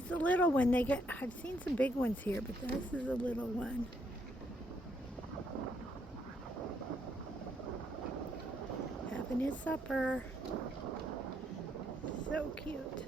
He's a little one. I've seen some big ones here, but this is a little one. Having his supper. So cute.